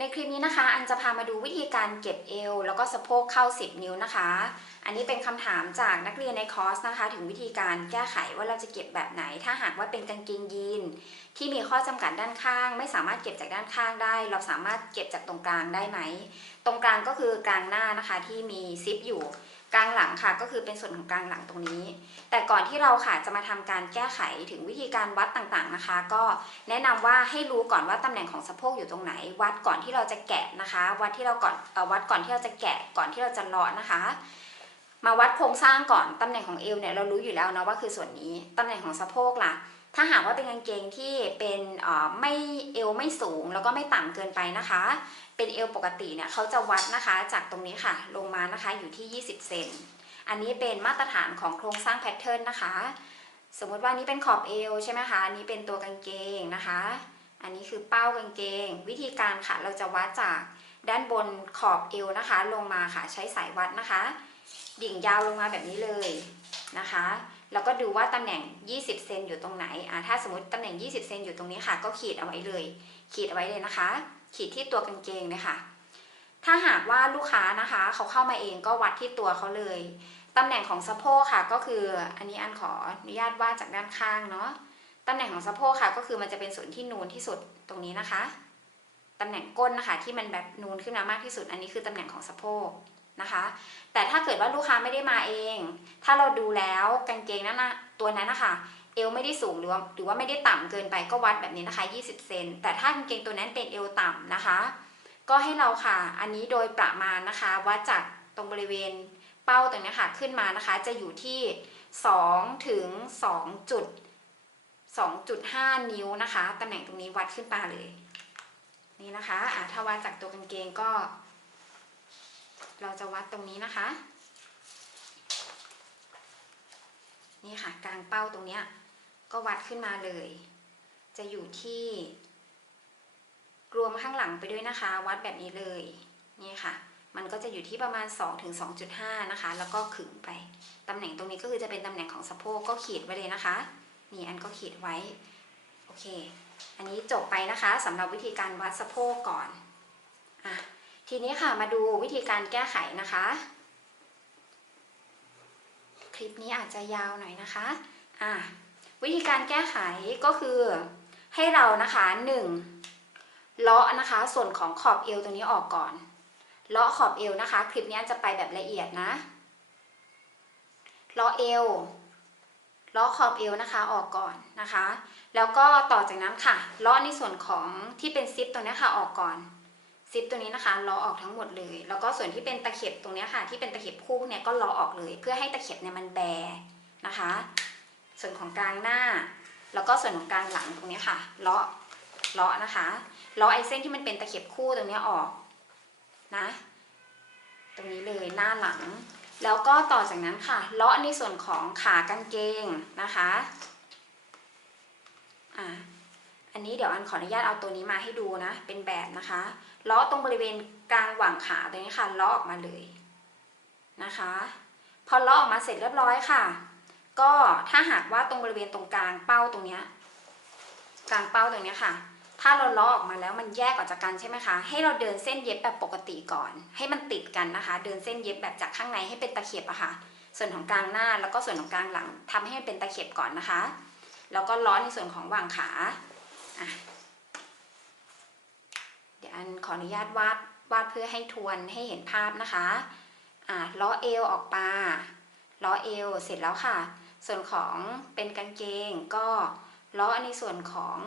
ในคลิปนี้นะคะ อันจะพามาดูวิธีการเก็บเอวแล้วก็สะโพกเข้า 10 นิ้วนะคะ อันนี้เป็นคำถามจากนักเรียนในคอร์สนะคะ ถึงวิธีการแก้ไขว่าเราจะเก็บแบบไหน ถ้าหากว่าเป็นกางเกงยีนที่มีข้อจำกัดด้านข้าง ไม่สามารถเก็บจากด้านข้างได้ เราสามารถเก็บจากตรงกลางได้ไหม ตรงกลางก็คือกลางหน้านะคะที่มีซิปอยู่ กลางหลังค่ะก็คือเป็นส่วนของกลางหลังตรงนี้ แต่ก่อนที่เราค่ะจะมาทำการแก้ไขถึงวิธีการวัดต่างๆนะคะ ก็แนะนำว่าให้รู้ก่อนว่าตำแหน่งของสะโพกอยู่ตรงไหน วัดก่อนที่เราจะแกะนะคะ วัดที่เราก่อนวัดก่อนที่เราจะแกะก่อนที่เราจะเลาะนะคะ มาวัดโครงสร้างก่อนตำแหน่งของเอวเนี่ยเรารู้อยู่แล้วนะว่าคือส่วนนี้ตำแหน่งของสะโพกล่ะ ถ้าหากว่าเป็นกางเกงที่เป็นเอ่อไม่เอวไม่สูงแล้วก็ไม่ต่ำเกินไปนะคะ เป็นเอวปกติเนี่ยเขาจะวัดนะคะจากตรงนี้ค่ะ ลงมานะคะอยู่ที่ 20 เซนอันนี้เป็นมาตรฐานของโครงสร้างแพทเทิร์นนะคะ สมมติว่านี้เป็นขอบเอวใช่ไหมคะอันนี้เป็นตัวกางเกงนะคะ อันนี้คือเป้ากางเกง วิธีการค่ะเราจะวัดจากด้านบนขอบเอวนะคะ ลงมาค่ะใช้สายวัดนะคะ ดิ่งยาวลงมาแบบนี้เลยนะคะ แล้วก็ดูว่าตำแหน่ง 20 เซนอยู่ตรงไหนอ่าถ้าสมมติตำแหน่ง 20 เซนอยู่ตรงนี้ค่ะ ก็ขีดเอาไว้เลย ขีดเอาไว้เลยนะคะ ขีดที่ตัวกางเกงเลยค่ะ ถ้าหากว่าลูกค้านะคะ เขาเข้ามาเองก็วัดที่ตัวเขาเลยตำแหน่งของสะโพกค่ะ ก็คืออันนี้อันขออนุญาตวาดจากด้านข้างเนาะตำแหน่งของสะโพกค่ะ ก็คือมันจะเป็นส่วนที่นูนที่สุดตรงนี้นะคะตำแหน่งก้นนะคะที่มันแบบนูนขึ้นมามากที่สุด อันนี้คือตำแหน่งของสะโพก นะคะ แต่ถ้าเกิดว่าลูกค้าไม่ได้มาเอง ถ้าเราดูแล้วกางเกงนั้นนะตัวนั้นนะคะเอวไม่ได้สูงหรือว่าหรือว่าไม่ได้ต่ำเกินไปก็วัดแบบนี้นะคะ 20 เซนแต่ถ้ากางเกงตัวนั้นเป็นเอวต่ำนะคะ ก็ให้เราค่ะ อันนี้โดยประมาณนะคะวัดจากตรงบริเวณเป้าตรงนี้ค่ะขึ้นมานะคะ จะอยู่ที่ 2 ถึง 2 จุด 2.5 นิ้วนะคะตำแหน่งตรงนี้วัดขึ้นมาเลย นี่นะคะะถ้าวัดจากตัวกางเกงก็ เราจะวัดตรงนี้นะคะ นี่ค่ะกลางเป้าตรงเนี้ยก็วัดขึ้นมาเลย จะอยู่ที่ รวมข้างหลังไปด้วยนะคะ วัดแบบนี้เลย นี่ค่ะ มันก็จะอยู่ที่ประมาณ2ถึงนะคะ แล้วก็ขึงไป ตำแหน่งตรงนี้ก็คือจะเป็นตำแหน่งของสะโพกก็ขีดไว้เลยนะคะ นี่อันก็ขีดไว้ โอเค อันนี้จบไปนะคะสำหรับวิธีการวัดสะโพกก่อน ทีนี้ค่ะมาดูวิธีการแก้ไขนะคะ คลิปนี้อาจจะยาวหน่อยนะคะอะวิธีการแก้ไขก็คือให้เรานะคะหนึ่งเลาะนะคะส่วนของขอบเอวตรงนี้ออกก่อน เลาะขอบเอวนะคะ คลิปนี้จะไปแบบละเอียดนะเลาะเอวเลาะขอบเอวนะคะออกก่อนนะคะ แล้วก็ต่อจากนั้นค่ะเลาะในส่วนของที่เป็นซิปตรงนี้ค่ะออกก่อน ซิปตัวนี้นะคะลาะออกทั้งหมดเลย แล้วก็ส่วนที่เป็นตะเข็บตรงนี้ค่ะ ที่เป็นตะเข็บคู่เนี้ยก็ลาะออกเลย เพื่อให้ตะเข็บเนี่ยมันแบนะคะ ส่วนของกลางหน้า แล้วก็ส่วนของกลางหลังตรงนี้ค่ะลาะเลาะนะคะลาะไอเส้นที่มันเป็นตะเข็บคู่ตรงนี้ออกนะตรงนี้เลยหน้าหลัง แล้วก็ต่อจากนั้นค่ะเลาะในส่วนของขากางเกงนะคะอะ อันนี้เดี๋ยวอันขออนุญาตเอาตัวนี้มาให้ดูนะ เป็นแบบนะคะลาะตรงบริเวณกลางหว่างขาตรงนี้ค่ะลาะออกมาเลยนะคะ พอลาะออกมาเสร็จเรียบร้อยค่ะ ก็ถ้าหากว่าตรงบริเวณตรงกลางเป้าตรงเนี้ยกลางเป้าตรงเนี้ยค่ะ ถ้าเราลาะออกมาแล้วมันแยกออกจากกันใช่ไหมคะให้เราเดินเส้นเย็บแบบปกติก่อน ให้มันติดกันนะคะ เดินเส้นเย็บแบบจากข้างในให้เป็นตะเข็บอะค่ะ ส่วนของกลางหน้าแล้วก็ส่วนของกลางหลังทำให้มันเป็นตะเข็บก่อนนะคะ แล้วก็ล้อในส่วนของหว่างขา เดี๋ยวอันขออนุญาตวาดวาดเพื่อให้ทวนให้เห็นภาพนะคะอะล้อเอวออกมาล้อเอวเสร็จแล้วค่ะ ส่วนของเป็นกางเกงก็ล้อในส่วนของ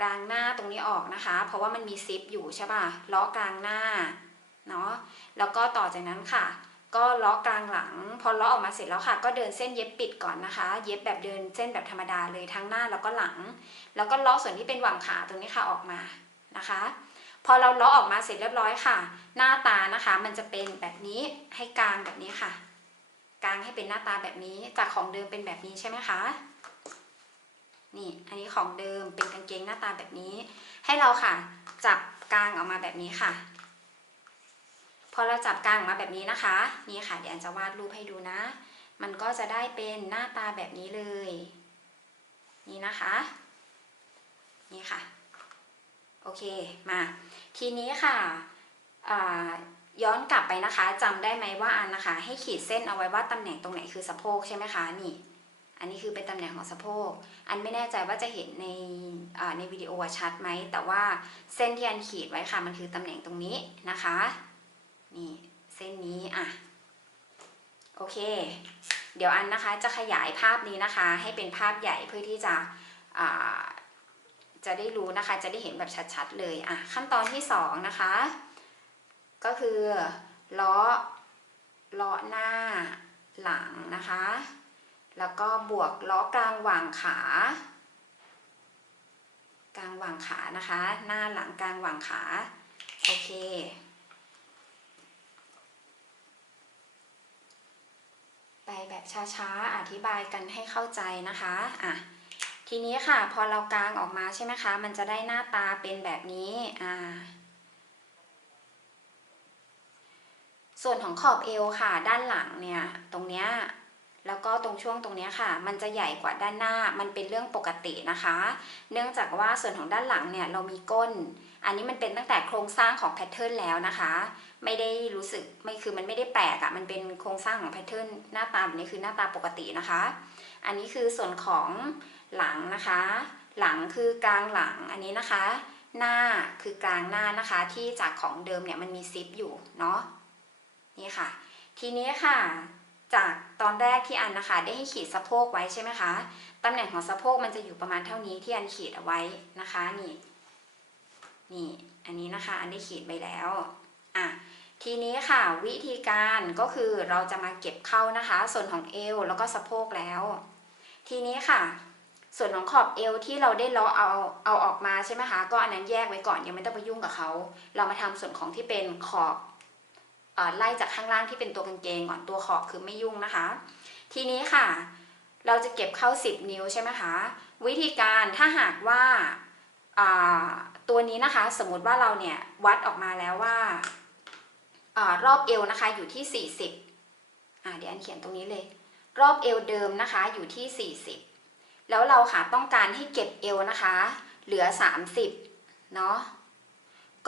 กลางหน้าตรงนี้ออกนะคะ เพราะว่ามันมีซิปอยู่ใช่ป่ะล้อกลางหน้าเนาะแล้วก็ต่อจากนั้นค่ะ ก็ล้อกลางหลัง พอล้อออกมาเสร็จแล้วค่ะ ก็เดินเส้นเย็บปิดก่อนนะคะ เย็บแบบเดินเส้นแบบธรรมดาเลยทั้งหน้าแล้วก็หลัง แล้วก็ล้อส่วนที่เป็นหว่างขาตรงนี้ค่ะออกมานะคะ พอเราล้อออกมาเสร็จเรียบร้อยค่ะ หน้าตานะคะ มันจะเป็นแบบนี้ให้กลางแบบนี้ค่ะ กลางให้เป็นหน้าตาแบบนี้จากของเดิมเป็นแบบนี้ใช่ไหมคะนี่อันนี้ของเดิมเป็นกางเกงหน้าตาแบบนี้ ให้เราค่ะ จับกลางออกมาแบบนี้ค่ะ พอเราจับกลางมาแบบนี้นะคะ นี่ค่ะเดี๋ยวอันจะวาดรูปให้ดูนะ มันก็จะได้เป็นหน้าตาแบบนี้เลย นี่นะคะ นี่ค่ะ โอเคมา ทีนี้ค่ะย้อนกลับไปนะคะจำได้ไหมว่าอันนะคะ ให้ขีดเส้นเอาไว้ว่าตำแหน่งตรงไหนคือสะโพกใช่ไหมคะนี่ อันนี้คือเป็นตำแหน่งของสะโพก อันไม่แน่ใจว่าจะเห็นในในวิดีโอชัดไหมแต่ว่าเส้นที่อันขีดไว้ค่ะมันคือตำแหน่งตรงนี้นะคะ นี่เส้นนี้อะโอเค เดี๋ยวอันนะคะจะขยายภาพนี้นะคะ ให้เป็นภาพใหญ่เพื่อที่จะจะได้รู้นะคะ จะได้เห็นแบบชัดๆเลยอะขั้นตอนที่สองนะคะ ก็คือล้อล้อหน้าหลังนะคะ แล้วก็บวกล้อกลางหว่างขากลางหว่างขานะคะ หน้าหลังกลางหว่างขา โอเค ไปแบบช้าๆ อธิบายกันให้เข้าใจนะคะอะทีนี้ค่ะพอเรากางออกมาใช่ไหมคะ มันจะได้หน้าตาเป็นแบบนี้อ่าส่วนของขอบเอวค่ะ ด้านหลังเนี่ยตรงเนี้ยแล้วก็ตรงช่วงตรงเนี้ยค่ะ มันจะใหญ่กว่าด้านหน้า มันเป็นเรื่องปกตินะคะ เนื่องจากว่าส่วนของด้านหลังเนี่ยเรามีก้น อันนี้มันเป็นตั้งแต่โครงสร้างของแพทเทิร์นแล้วนะคะ ไม่ได้รู้สึกไม่คือมันไม่ได้แปลกอะ่ะมันเป็นโครงสร้างของแพทเทิร์นหน้าตาแบบนี้คือหน้าตาปกตินะคะ อันนี้คือส่วนของหลังนะคะ หลังคือกลางหลังอันนี้นะคะ หน้าคือกลางหน้านะคะที่จากของเดิมเนี่ยมันมีซิปอยู่เนาะนี่ค่ะ ทีนี้ค่ะจากตอนแรกที่อันนะคะ ได้ให้ขีดสะโพกไว้ใช่ไหมคะตำแหน่งของสะโพกมันจะอยู่ประมาณเท่านี้ที่อันขีดเอาไว้นะคะนี่นี่อันนี้นะคะ อันได้ขีดไปแล้ว อะทีนี้ค่ะวิธีการก็คือเราจะมาเก็บเข้านะคะ ส่วนของเอวแล้วก็สะโพกแล้ว ทีนี้ค่ะ ส่วนของขอบเอวที่เราได้ล้อเอาเอาออกมาใช่ไหมคะก็อันนั้นแยกไว้ก่อนยังไม่ต้องไปยุ่งกับเขา เรามาทำส่วนของที่เป็นขอบออไล่จากข้างล่างที่เป็นตัวกางเกงก่อนตัวขอบคือไม่ยุ่งนะคะ ทีนี้ค่ะ เราจะเก็บเข้า 10 นิ้วใช่ไหมคะวิธีการถ้าหากว่าาตัวนี้นะคะ สมมติว่าเราเนี่ยวัดออกมาแล้วว่า อรอบเอวนะคะอยู่ที่ 40อ่าเดี๋ยวอันเขียนตรงนี้เลย รอบเอวเดิมนะคะอยู่ที่ 40 แล้วเราค่ะต้องการให้เก็บเอวนะคะ เหลือ 30เนาะ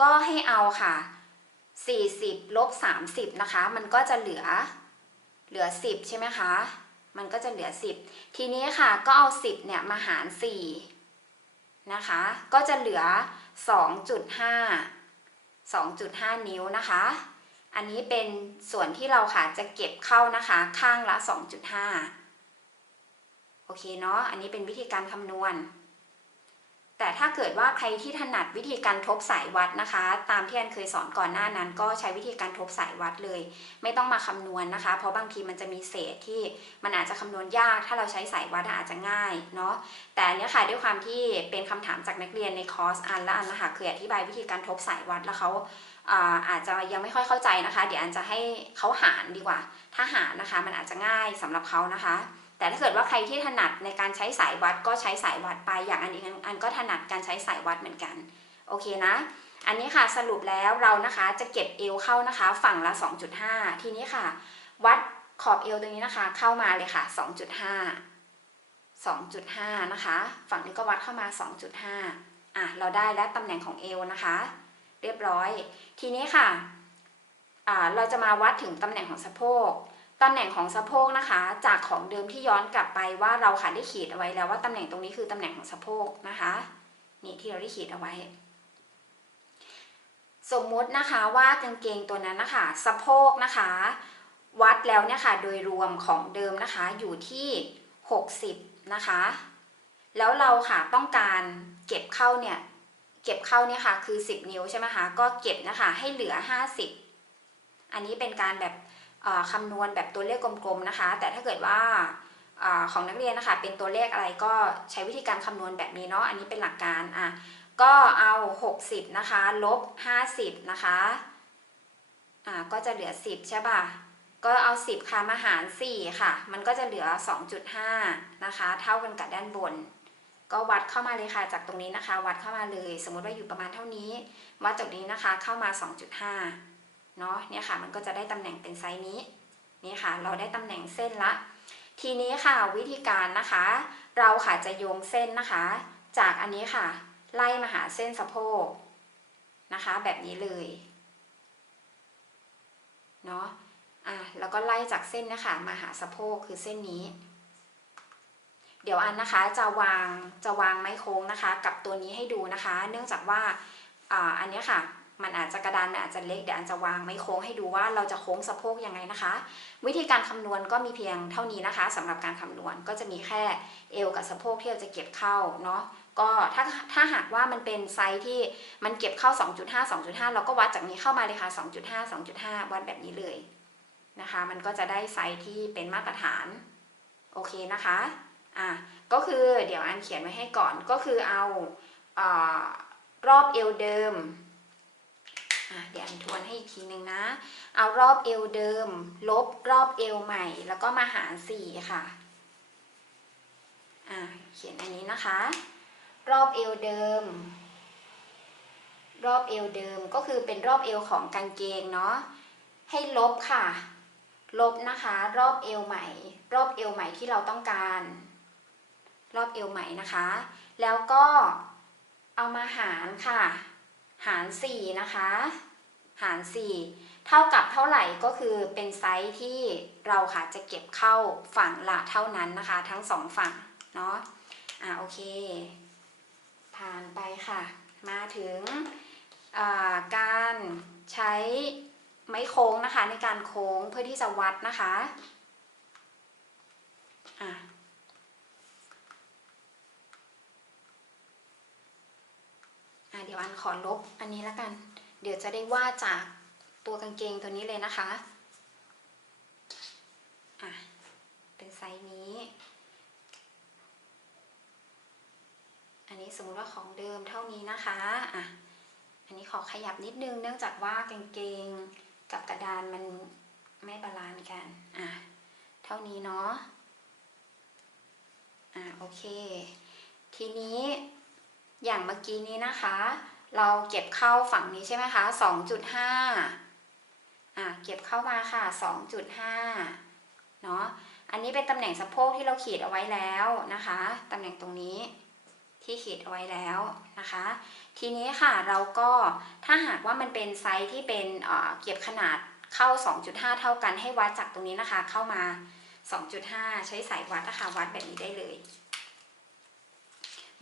ก็ให้เอาค่ะ 40ลบ30 นะคะ มันก็จะเหลือเหลือ 10 ใช่ไหมคะ มันก็จะเหลือ 10 ทีนี้ค่ะก็เอา 10เนี่ยมาหาร 4 นะคะ ก็จะเหลือ 2.5 2.5 นิ้วนะคะ อันนี้เป็นส่วนที่เราค่ะจะเก็บเข้านะคะ ข้างละ 2.5 โอเคเนาะ อันนี้เป็นวิธีการคำนวณ แต่ถ้าเกิดว่าใครที่ถนัดวิธีการทบสายวัดนะคะ ตามที่อันเคยสอนก่อนหน้านั้น ก็ใช้วิธีการทบสายวัดเลย ไม่ต้องมาคำนวณนะคะ เพราะบางทีมันจะมีเศษที่มันอาจจะคำนวณยาก ถ้าเราใช้สายวัดอาจจะง่ายเนาะแต่เนี้ยค่ะด้วยความที่เป็นคำถามจากนักเรียนในคอร์สอันละอันนะคะคืออธิบายวิธีการทบสายวัดแล้วเขาอาอาจจะยังไม่ค่อยเข้าใจนะคะ เดี๋ยวอันจะให้เขาหารดีกว่า ถ้าหารนะคะมันอาจจะง่ายสำหรับเขานะคะ แต่ถ้าเกิดว่าใครที่ถนัดในการใช้สายวัดก็ใช้สายวัดไป อย่างอันนี้อันก็ถนัดการใช้สายวัดเหมือนกัน โอเคนะ อันนี้ค่ะสรุปแล้วเรานะคะจะเก็บเอวเข้านะคะ ฝั่งละ 2.5 ทีนี้ค่ะ วัดขอบเอวตรงนี้นะคะ เข้ามาเลยค่ะ 2.5 2.5 นะคะ ฝั่งนี้ก็วัดเข้ามา 2.5 อะเราได้แล้วตำแหน่งของเอวนะคะ เรียบร้อย ทีนี้ค่ะอ่าเราจะมาวัดถึงตำแหน่งของสะโพก ตำแหน่งของสะโพกนะคะ จากของเดิมที่ย้อนกลับไปว่าเราค่ะได้ขีดเอาไว้แล้วว่าตำแหน่งตรงนี้คือตำแหน่งของสะโพกนะคะนี่ที่เราได้ขีดเอาไว้ สมมุตินะคะว่ากางเกงตัวนั้นนะคะสะโพกนะคะ วัดแล้วเนี่ยค่ะโดยรวมของเดิมนะคะอยู่ที่ 60 นะคะ แล้วเราค่ะต้องการเก็บเข้าเนี่ยเก็บเข้าเนี่ยค่ะคือ 10 นิ้วใช่ไหมคะก็เก็บนะคะให้เหลือ 50 อันนี้เป็นการแบบ คำนวณแบบตัวเลขกลมๆนะคะ แต่ถ้าเกิดว่าอของนักเรียนนะคะ เป็นตัวเลขอะไรก็ใช้วิธีการคำนวณแบบนี้เนาะอันนี้เป็นหลักการอะก็เอา 60 นะคะ ลบ 50 นะคะอ่าก็จะเหลือ 10 ใช่ป่ะก็เอา 10 ค่ะมาหาร 4 ค่ะ มันก็จะเหลือ 2.5 นะคะ เท่ากันกับด้านบน ก็วัดเข้ามาเลยค่ะจากตรงนี้นะคะ วัดเข้ามาเลย สมมติว่าอยู่ประมาณเท่านี้ วัดจากนี้นะคะเข้ามา 2.5 เนาะเนี่ยค่ะมันก็จะได้ตำแหน่งเป็นไซส์นี้นี่ค่ะเราได้ตำแหน่งเส้นละ ทีนี้ค่ะวิธีการนะคะ เราค่ะจะโยงเส้นนะคะ จากอันนี้ค่ะ ไล่มาหาเส้นสะโพกนะคะ แบบนี้เลยเนาะอะแล้วก็ไล่จากเส้นนะคะมาหาสะโพกคือเส้นนี้ เดี๋ยวอันนะคะจะวางจะวางไม้โค้งนะคะ กับตัวนี้ให้ดูนะคะ เนื่องจากว่าอ่าอันนี้ค่ะ มันอาจจะกระดานมันอาจจะเล็กเดี๋ยวอันจะวางไม้โค้งให้ดูว่าเราจะโค้งสะโพกยังไงนะคะ วิธีการคำนวณก็มีเพียงเท่านี้นะคะสำหรับการคำนวณก็จะมีแค่เอวกับสะโพกที่เราจะเก็บเข้าเนาะก็ถ้าถ้าหากว่ามันเป็นไซส์ที่มันเก็บเข้า 2.5 2.5 เราก็วัดจากนี้เข้ามาเลยค่ะ 2.5 2.5 วัดแบบนี้เลยนะคะ มันก็จะได้ไซส์ที่เป็นมาตรฐานโอเคนะคะอะก็คือเดี๋ยวอันเขียนไว้ให้ก่อนก็คือเอาอรอบเอวเดิม เดี๋ยวอันทวนให้อีกทีหนึ่งนะ เอารอบเอวเดิม ลบรอบเอวใหม่ แล้วก็มาหารสี่ค่ะอ่าเขียนอันนี้นะคะ รอบเอวเดิม รอบเอวเดิมก็คือเป็นรอบเอวของกางเกงเนาะให้ลบค่ะ ลบนะคะ รอบเอวใหม่ รอบเอวใหม่ที่เราต้องการ รอบเอวใหม่นะคะ แล้วก็เอามาหารค่ะ หารสี่นะคะ หาร 4 เท่ากับเท่าไหร่ก็คือเป็นไซส์ที่เราค่ะจะเก็บเข้าฝั่งละเท่านั้นนะคะ ทั้งสองฝั่งเนาะอ่าโอเค ผ่านไปค่ะ มาถึงการใช้ไม้โค้งนะคะในการโค้งเพื่อที่จะวัดนะคะอะ อะเดี๋ยวอันขอลบอันนี้แล้วกัน เดี๋ยวจะได้วาดจากตัวกางเกงตัวนี้เลยนะคะอะเป็นไซส์นี้ อันนี้สมมติว่าของเดิมเท่านี้นะคะอะอันนี้ขอขยับนิดนึงเนื่องจากว่ากางเกงกับกระดานมันไม่บาลานซ์กันอะเท่านี้เนาะอะโอเค ทีนี้ อย่างเมื่อกี้นี้นะคะ เราเก็บเข้าฝั่งนี้ใช่ไหมคะ 2.5อะเก็บเข้ามาค่ะ 2.5 เนาะอันนี้เป็นตำแหน่งสะโพกที่เราขีดเอาไว้แล้วนะคะตำแหน่งตรงนี้ที่ขีดเอาไว้แล้วนะคะ ทีนี้ค่ะเราก็ถ้าหากว่ามันเป็นไซส์ที่เป็นเเก็บขนาดเข้า 2.5 เท่ากันให้วัดจากตรงนี้นะคะ เข้ามา 2.5 ใช้สายวัดนะคะวัดแบบนี้ได้เลย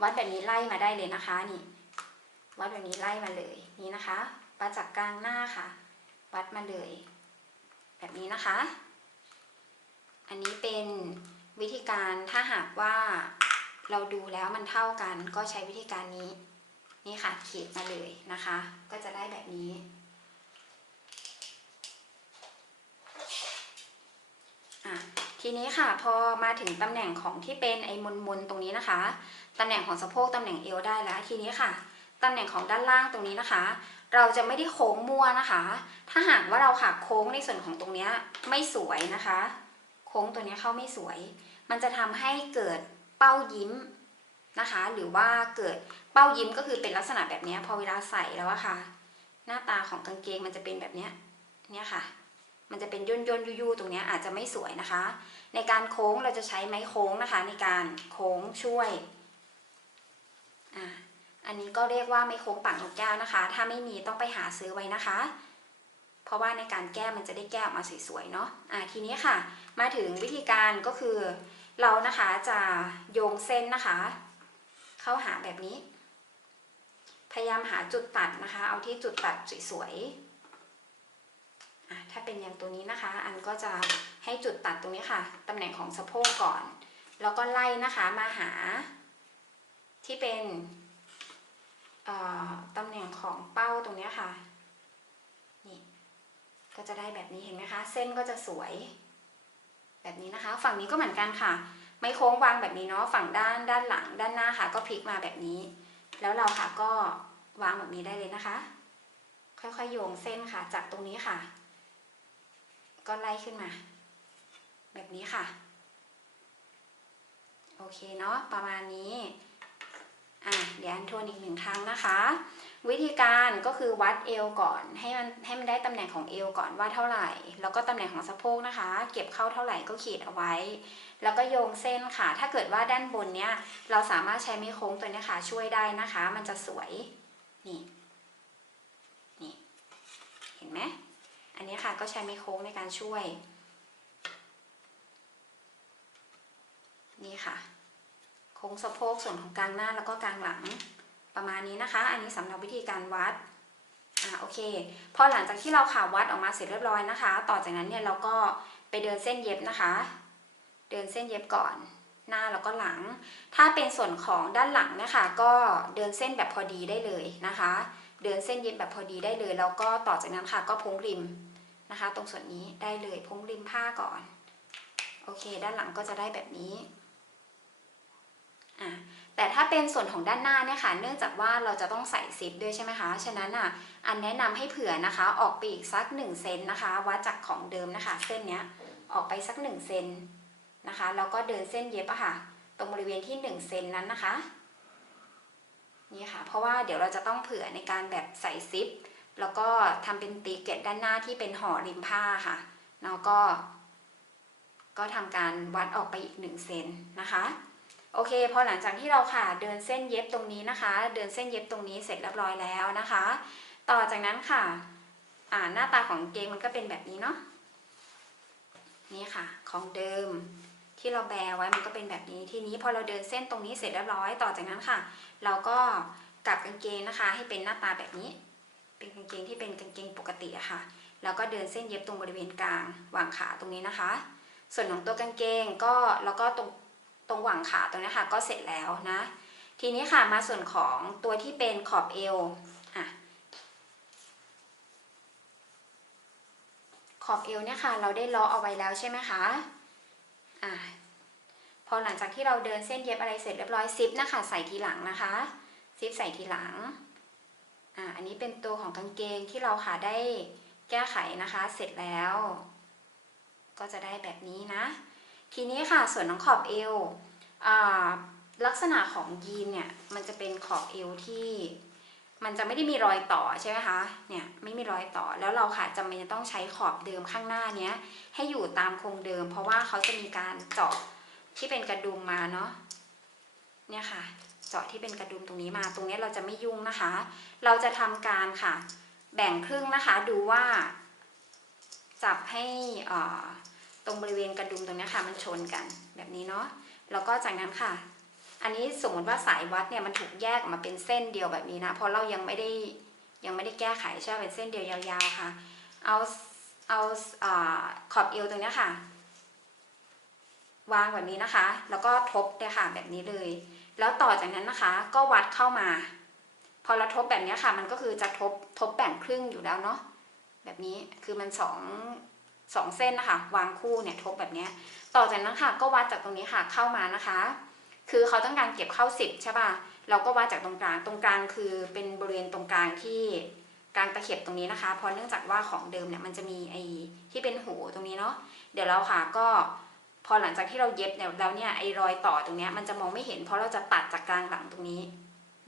วัดแบบนี้ไล่มาได้เลยนะคะนี่ วัดแบบนี้ไล่มาเลยนี่นะคะวัดจากกลางหน้าค่ะ วัดมาเลย แบบนี้นะคะ อันนี้เป็นวิธีการถ้าหากว่าเราดูแล้วมันเท่ากันก็ใช้วิธีการนี้ นี่ค่ะขีดมาเลยนะคะ ก็จะได้แบบนี้อะทีนี้ค่ะพอมาถึงตำแหน่งของที่เป็นไอ้มนมนตรงนี้นะคะ ตำแหน่งของสะโพกตำแหน่งเอวได้แล้วทีนี้ค่ะตำแหน่งของด้านล่างตรงนี้นะคะ เราจะไม่ได้โค้งมั่วนะคะ ถ้าหากว่าเราหักโค้งในส่วนของตรงนี้ไม่สวยนะคะ โค้งตัวนี้เข้าไม่สวย มันจะทำให้เกิดเป้ายิ้มนะคะ หรือว่าเกิดเป้ายิ้มก็คือเป็นลักษณะแบบนี้พอเวลาใส่แล้วอะค่ะ หน้าตาของกางเกงมันจะเป็นแบบนี้เนี่ยค่ะ มันจะเป็นย่นย่นยุยๆตรงนี้อาจจะไม่สวยนะคะ ในการโค้งเราจะใช้ไม้โค้งนะคะ ในการโค้งช่วย อ่าอันนี้ก็เรียกว่าไม้โค้งปากนกแก้วนะคะ ถ้าไม่มีต้องไปหาซื้อไว้นะคะ เพราะว่าในการแก้มันจะได้แก้ออกมาสวยๆเนาะอ่าทีนี้ค่ะ มาถึงวิธีการก็คือ เรานะคะจะโยงเส้นนะคะ เข้าหาแบบนี้ พยายามหาจุดตัดนะคะ เอาที่จุดตัดสวยๆอะถ้าเป็นอย่างตัวนี้นะคะ อันก็จะให้จุดตัดตรงนี้ค่ะตำแหน่งของสะโพกก่อน แล้วก็ไล่นะคะมาหา ที่เป็นตำแหน่งของเป้าตรงนี้ค่ะ นี่ก็จะได้แบบนี้เห็นไหมคะ เส้นก็จะสวย แบบนี้นะคะ ฝั่งนี้ก็เหมือนกันค่ะ ไม่โค้งวางแบบนี้เนาะ ฝั่งด้านด้านหลัง ด้านหน้าค่ะ ก็พลิกมาแบบนี้ แล้วเราค่ะก็วางแบบนี้ได้เลยนะคะ ค่อยๆโยงเส้นค่ะ จากตรงนี้ค่ะ ก็ไล่ขึ้นมา แบบนี้ค่ะ โอเคเนาะ ประมาณนี้ อะเดี๋ยวอันทวนอีกหนึ่งครั้งนะคะ วิธีการก็คือวัดเอวก่อนให้มันให้มันได้ตำแหน่งของเอวก่อนว่าเท่าไหร่ แล้วก็ตำแหน่งของสะโพกนะคะ เก็บเข้าเท่าไหร่ก็ขีดเอาไว้ แล้วก็โยงเส้นค่ะ ถ้าเกิดว่าด้านบนเนี้ยเราสามารถใช้ไม้โค้งตัวนี้ค่ะช่วยได้นะคะ มันจะสวยนี่นี่เห็นไหมอันนี้ค่ะก็ใช้ไม้โครในการช่วยนี่ค่ะ งสะโพกส่วนของกลางหน้าแล้วก็กลางหลังประมาณนี้นะคะ อันนี้สำหรับวิธีการวัดอ่าโอเค พอหลังจากที่เราข่าววัดออกมาเสร็จเรียบร้อยนะคะ ต่อจากนั้นเนี่ยเราก็ไปเดินเส้นเย็บนะคะ เดินเส้นเย็บก่อนหน้าแล้วก็หลัง ถ้าเป็นส่วนของด้านหลังนะคะ ก็เดินเส้นแบบพอดีได้เลยนะคะ เดินเส้นเย็บแบบพอดีได้เลย แล้วก็ต่อจากนั้นค่ะก็พุงริมนะคะ ตรงส่วนนี้ได้เลยพุงริมผ้าก่อน โอเค ด้านหลังก็จะได้แบบนี้ อะแต่ถ้าเป็นส่วนของด้านหน้าเนี่ยค่ะ เนื่องจากว่าเราจะต้องใส่ซิปด้วยใช่ไหมคะ ฉะนั้นอะ อันแนะนำให้เผื่อนะคะ ออกไปอีกสัก1เซนนะคะ วัดจากของเดิมนะคะ เส้นเนี้ยออกไปสัก1เซนนะคะ แล้วก็เดินเส้นเย็บอะค่ะ ตรงบริเวณที่1เซนนั้นนะคะ นี่ค่ะ เพราะว่าเดี๋ยวเราจะต้องเผื่อในการแบบใส่ซิป แล้วก็ทำเป็นตีเกล็ดด้านหน้าที่เป็นห่อริมผ้าค่ะแล้วก็ ก็ทำการวัดออกไปอีก1เซนนะคะ โอเคพอหลังจากที่เราค่ะเดินเส้นเย็บตรงนี้นะคะ เดินเส้นเย็บตรงนี้เสร็จเรียบร้อยแล้วนะคะ ต่อจากนั้นค่ะอ่าหน้าตาของเกงมันก็เป็นแบบนี้เนาะนี่ค่ะ ของเดิมที่เราแบไว้มันก็เป็นแบบนี้ทีนี้พอเราเดินเส้นตรงนี้เสร็จเรียบร้อย ต่อจากนั้นค่ะ เราก็กลับกางเกงนะคะ ให้เป็นหน้าตาแบบนี้ เป็นกางเกงที่เป็นกางเกงปกติอะค่ะแล้วก็เดินเส้นเย็บตรงบริเวณกลางวางขาตรงนี้นะคะ ส่วนของตัวกางเกงก็แล้วก็ตรง ตรงหว่างขาตรงนี้ค่ะก็เสร็จแล้วนะ ทีนี้ค่ะมาส่วนของตัวที่เป็นขอบเอวอะขอบเอวเนี่ยค่ะเราได้ล้อเอาไว้แล้วใช่ไหมคะอะพอหลังจากที่เราเดินเส้นเย็บอะไรเสร็จเรียบร้อยซิปนะคะใส่ทีหลังนะคะซิปใส่ทีหลังอะอันนี้เป็นตัวของกางเกงที่เราค่ะได้แก้ไขนะคะ เสร็จแล้ว ก็จะได้แบบนี้นะ ทีนี้ค่ะส่วนของขอบเอวลักษณะของยีนเนี่ยมันจะเป็นขอบเอวที่มันจะไม่ได้มีรอยต่อใช่ไหมคะเนี่ยไม่มีรอยต่อแล้วเราค่ะจำเป็นจะต้องใช้ขอบเดิมข้างหน้าเนี้ยให้อยู่ตามโครงเดิม เพราะว่าเขาจะมีการเจาะที่เป็นกระดุมมาเนาะเนี่ยค่ะ เจาะที่เป็นกระดุมตรงนี้มา ตรงนี้เราจะไม่ยุ่งนะคะ เราจะทำการค่ะ แบ่งครึ่งนะคะดูว่า จับให้อ่า ตรงบริเวณกระดุมตรงนี้ค่ะมันชนกันแบบนี้เนาะแล้วก็จากนั้นค่ะ อันนี้สมมติว่าสายวัดเนี่ยมันถูกแยกออกมาเป็นเส้นเดียวแบบนี้นะเพราะเรายังไม่ได้ยังไม่ได้แก้ไขใช่ไหมเป็นเส้นเดียวยาวๆค่ะ เอาเอาอาขอบเอวตรงนี้ค่ะ วางแบบนี้นะคะ แล้วก็ทบเลยค่ะแบบนี้เลย แล้วต่อจากนั้นนะคะ ก็วัดเข้ามา พอเราทบแบบนี้ค่ะ มันก็คือจะทบทบแบ่งครึ่งอยู่แล้วเนาะแบบนี้คือมันสอง สองเส้นนะคะ วางคู่เนี่ยทบแบบนี้ต่อจากนั้นค่ะก็วัดจากตรงนี้ค่ะเข้ามานะคะ คือเขาต้องการเก็บเข้าสิบใช่ป่ะเราก็วัดจากตรงกลางตรงกลางคือเป็นบริเวณตรงกลางที่กลางตะเข็บตรงนี้นะคะเพราะเนื่องจากว่าของเดิมเนี่ยมันจะมีไอ้ที่เป็นหูตรงนี้เนาะเดี๋ยวเราค่ะก็พอหลังจากที่เราเย็บเนี่ยแล้วเนี่ยไอ้รอยต่อตรงนี้มันจะมองไม่เห็น เพราะเราจะตัดจากกลางหลังตรงนี้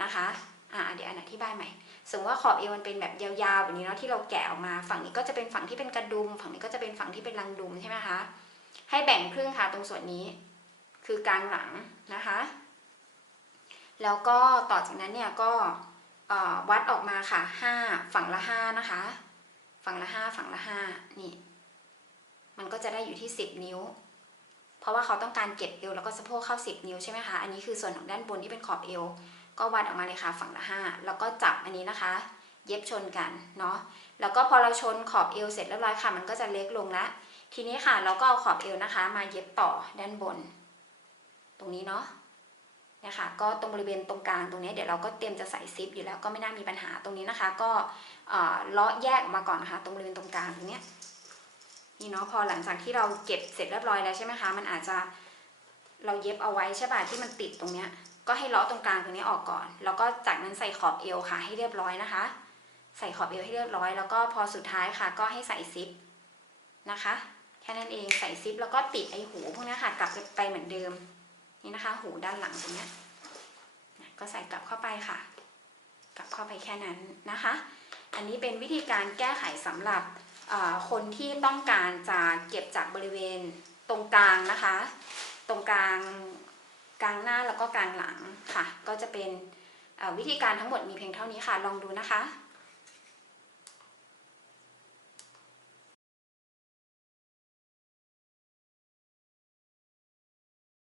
นะคะอ่าเดี๋ยวอันอธิบายใหม่ สมมติว่าขอบเอวมันเป็นแบบยาวๆแบบนี้เนาะที่เราแกะออกมา ฝั่งนี้ก็จะเป็นฝั่งที่เป็นกระดุม ฝั่งนี้ก็จะเป็นฝั่งที่เป็นรังดุมใช่ไหมคะ ให้แบ่งครึ่งค่ะตรงส่วนนี้ คือกลางหลังนะคะ แล้วก็ต่อจากนั้นเนี่ยก็วัดออกมาค่ะห้าฝั่งละห้านะคะ ฝั่งละห้าฝั่งละห้านี่ มันก็จะได้อยู่ที่สิบนิ้ว เพราะว่าเขาต้องการเก็บเอวแล้วก็สะโพกเข้าสิบนิ้วใช่ไหมคะ อันนี้คือส่วนของด้านบนที่เป็นขอบเอว ก็วัดออกมาเลยค่ะฝั่งละห้าแล้วก็จับอันนี้นะคะ เย็บชนกันเนาะแล้วก็พอเราชนขอบเอวเสร็จเรียบร้อยค่ะ มันก็จะเล็กลงล้วทีนี้ค่ะเราก็เอาขอบเอวนะคะ มาเย็บต่อด้านบน ตรงนี้เนาะนี่ยค่ะก็ตรงบริเวณตรงกลางตรงนี้เดี๋ยวเราก็เตรียมจะใส่ซิปอยู่แล้วก็ไม่น่ามีปัญหาตรงนี้นะคะ ก็เลาะแยกออกมาก่อนนะคะ ตรงบริเวณตรงกลางตรงนี้นี่เนาะพอหลังจากที่เราเก็บเสร็จเรียบร้อยแล้วใช่ไหมคะ มันอาจจะเราเย็บเอาไว้ใช่ป่ะที่มันติดตรงเนี้ย ก็ให้เลาะตรงกลางตรงนี้ออกก่อน แล้วก็จากนั้นใส่ขอบเอวค่ะ ให้เรียบร้อยนะคะ ใส่ขอบเอวให้เรียบร้อย แล้วก็พอสุดท้ายค่ะ ก็ให้ใส่ซิปนะคะ แค่นั้นเองใส่ซิปแล้วก็ติดไอหูพวกนี้ค่ะกลับไปเหมือนเดิม นี่นะคะ หูด้านหลังตรงนี้ก็ใส่กลับเข้าไปค่ะ กลับเข้าไปแค่นั้นนะคะ อันนี้เป็นวิธีการแก้ไขสำหรับคนที่ต้องการจะเก็บจากบริเวณตรงกลางนะคะ ตรงกลาง กลางหน้าแล้วก็กลางหลังค่ะ ก็จะเป็นวิธีการทั้งหมดมีเพียงเท่านี้ค่ะ ลองดูนะคะ